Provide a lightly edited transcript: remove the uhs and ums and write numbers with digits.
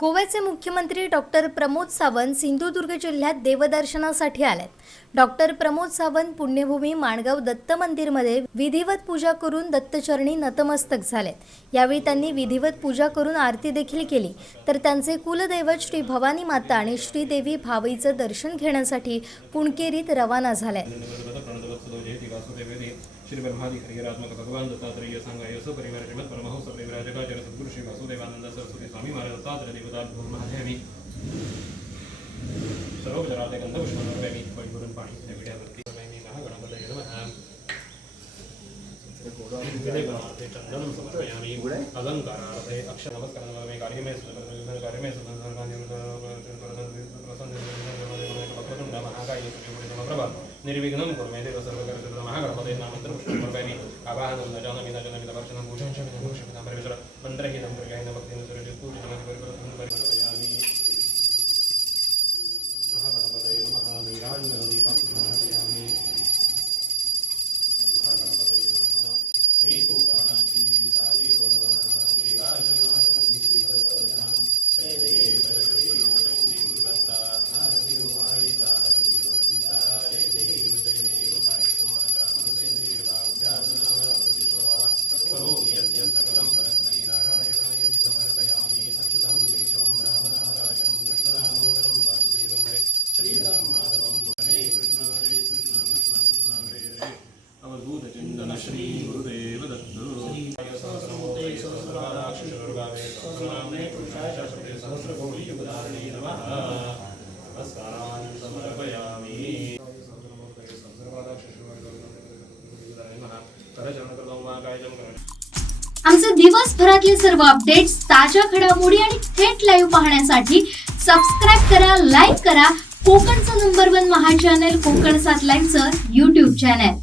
गोव्याचे मुख्यमंत्री डॉक्टर प्रमोद सावंत सिंधुदुर्ग जिल्ह्यात देवदर्शनासाठी आलेत. डॉक्टर प्रमोद सावंत पुण्यभूमी माणगाव दत्त मंदिरमध्ये विधिवत पूजा करून दत्तचरणी नतमस्तक झालेत. यावेळी त्यांनी विधिवत पूजा करून आरती देखील केली. तर त्यांचे कुलदैवत श्री भवानी माता आणि श्रीदेवी भावईचं दर्शन घेण्यासाठी पुणकेरीत रवाना झाले. श्री ब्रह्माधिकारात्मक भगवान दत्तात्रेय सांगाय परिवार श्रीमद परमहंस परिव्राजकाचार्य सद्गुरु श्री वासुदेवानंद सरस्वती स्वामी महाराज दत्तात्रेय देवता महादेवी सर्वोपचारार्थे गंधपुष्पमी परिपूर्ण पाणी विड्यावरती महागणपतये नमः. विनयगणार्थे चंदनं समर्पयामि. अलंकारार्थे अक्षर नमस्कारं कार्यमे निर्विघ्नं कुर्मे देव सर्वकर्तृ महागणपतये नामन्त्रं समर्पयामि. आवाहनं न जानामि न जानामि तवर्षणं भूषणं शमिनं परमेश्वर मन्त्रहीनं प्रज्ञानं भक्तिं सूर्यं पूजितं परिवर्तनं महागणपतये नमः. नीराञ्जनदीपं समर्पयामि. महागणपतये नमः. मे सुपर्णाची साधी गुणगणा श्रीगाजनाथं श्रीदत्तज्ञानं जय देव जय देव जय श्री दत्ता हरि उमारिता हरि भवजिता जय देव कायेन वाचा मनसेन्द्रियर्भाव्यासना प्रतिश्रवा करोमि यद्य सकलं परस्मै नारायणाय समर्पयामि. अच्युतं केशवं रामनारायणं कृष्णदामोदरं वासुदेवं हरे श्रीधरं माधवं हरे कृष्ण कृष्ण कृष्ण हरे अवधूत चिंतन श्री गुरुदेव दत्त. सहस्रमूर्तये सहस्रपादाक्षरगावे सहस्रनाम्ने पुरुषाय शाश्वते सहस्रकोटि युगधारिणे नमः. नमस्कारान् समर्पयामि. सहस्रमूर्तये सहस्रपादाक्षरगावे नमः. करचरणकृतं वा कायजं करणं. आमचे दिवसभरातले सर्व अपडेट्स, ताज्या घडामोडी आणि थेट लाईव्ह पाहण्यासाठी सबस्क्राईब करा, लाईक करा कोकणचं नंबर 1 महा चॅनल कोकण 7 लाईव्हचं YouTube चॅनल.